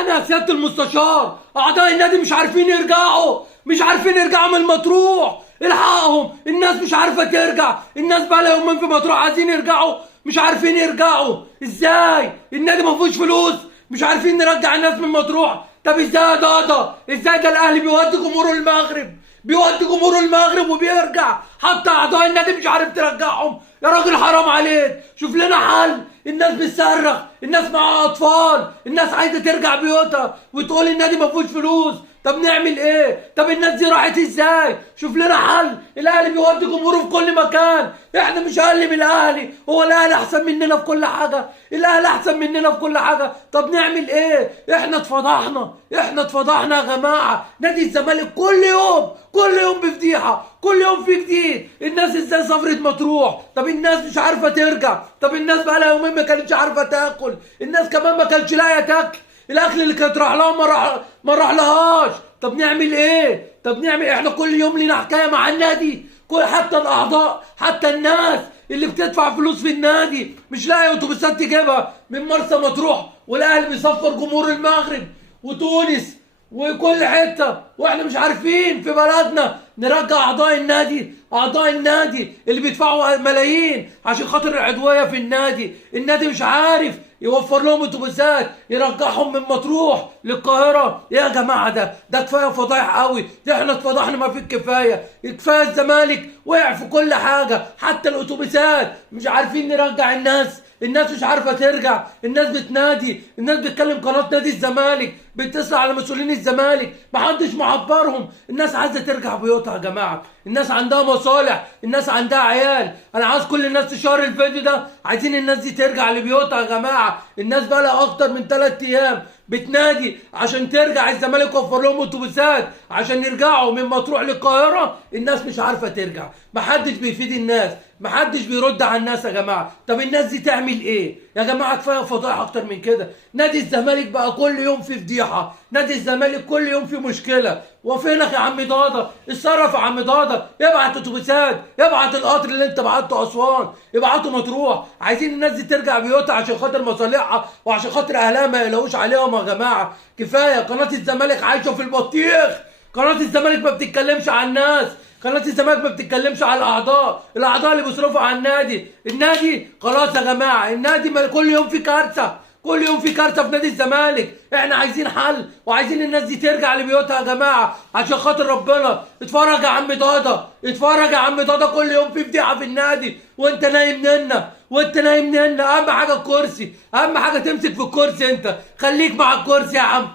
الحقنا يا سياده المستشار، اعضاء النادي مش عارفين يرجعوا، مش عارفين يرجعوا من مطروح. الحقهم، الناس مش عارفه ترجع، الناس بقى لها يومين في مطروح عايزين يرجعوا مش عارفين يرجعوا. ازاي النادي ما فيهوش فلوس؟ مش عارفين نرجع الناس من مطروح. طب ازاي يا ضاضة؟ ازاي ده الاهلي بيودي جمهوره المغرب، بيودي جمهوره المغرب وبيرجع، حتى اعضاء النادي مش عارف ترجعهم؟ يا راجل حرام عليك، شوف لنا حل. الناس بتصرخ، الناس معاها اطفال، الناس عايزه ترجع بيوتها وتقول النادي ما فيهوش فلوس. طب نعمل ايه؟ طب الناس دي راحت ازاي؟ شوف لنا حل. الاهلي بيودي جمهوره في كل مكان، احنا مش اقل من الاهلي، هو الاهلي احسن مننا في كل حاجه؟ الاهلي احسن مننا في كل حاجه. طب نعمل ايه؟ احنا اتفضحنا، احنا اتفضحنا يا جماعه. نادي الزمالك كل يوم بفضيحه، كل يوم في جديد. الناس ازاي سافرت مطروح؟ طب الناس مش عارفه ترجع، طب الناس بقى لها يومين ما كانتش عارفه تاكل، الناس كمان ما كانتش لاقيه تاكل، الاكل اللي كانت راح لها ما راح لهاش. طب نعمل ايه؟ طب نعمل، احنا كل يوم لينا حكايه مع النادي، حتى الاعضاء، حتى الناس اللي بتدفع فلوس في النادي مش لاقيه اتوبيسات تجيبها من مرسى مطروح، والاهلي بيصفر جمهور المغرب وتونس وكل حته، واحنا مش عارفين في بلدنا نرجع اعضاء النادي اللي بيدفعوا ملايين عشان خاطر العضويه في النادي. النادي مش عارف يوفر لهم اتوبيسات يرجعهم من مطروح للقاهره. يا جماعه ده كفايه فضايح قوي، ده احنا اتفضحنا ما فيه الكفايه. كفايه الزمالك وقع في كل حاجه، حتى الاتوبيسات مش عارفين نرجع الناس مش عارفه ترجع، الناس بتنادي، الناس بتكلم قناه نادي الزمالك، بتسأل على مسؤولين الزمالك، محدش معبرهم. الناس عايزه ترجع بيوتها يا جماعه، الناس عندها مصالح، الناس عندها عيال. انا عايز كل الناس تشير الفيديو ده، عايزين الناس دي ترجع لبيوتها يا جماعه. الناس بقى لها اكتر من 3 ايام بتنادي عشان ترجع، الزمالك وفر لهم اتوبيسات عشان يرجعوا من مطروح للقاهره. الناس مش عارفه ترجع، محدش بيفيد الناس، محدش بيرد على الناس يا جماعه. طب الناس دي تعمل ايه يا جماعه؟ كفايه فضايح اكتر من كده. نادي الزمالك بقى كل يوم في فضيحه، نادي الزمالك كل يوم في مشكله. وفينك يا عم ضاضة؟ اتصرف يا عم ضاضة، ابعت اتوبيسات، ابعت القطر اللي انت بعته اسوان، ابعته مطروح. عايزين الناس دي ترجع بيوتها عشان خاطر مصالحها وعشان خاطر اهلها ما يقلقوش عليهم يا جماعه. كفايه قناه الزمالك عايشه في البطيخ، قناه الزمالك ما بتتكلمش عن الناس، قناه الزمالك ما بتتكلمش على الاعضاء اللي بيصرفوا على النادي خلاص يا جماعه. النادي كل يوم في كارثه، كل يوم في كارثه في نادي الزمالك. احنا عايزين حل، وعايزين الناس دي ترجع لبيوتها يا جماعه عشان خاطر ربنا. اتفرج يا عم ضاضة، اتفرج يا عم ضاضة، كل يوم في فضيحه في النادي وانت نايم ننا. اهم حاجه الكرسي، اهم حاجه تمسك في الكرسي، انت خليك مع الكرسي يا عم.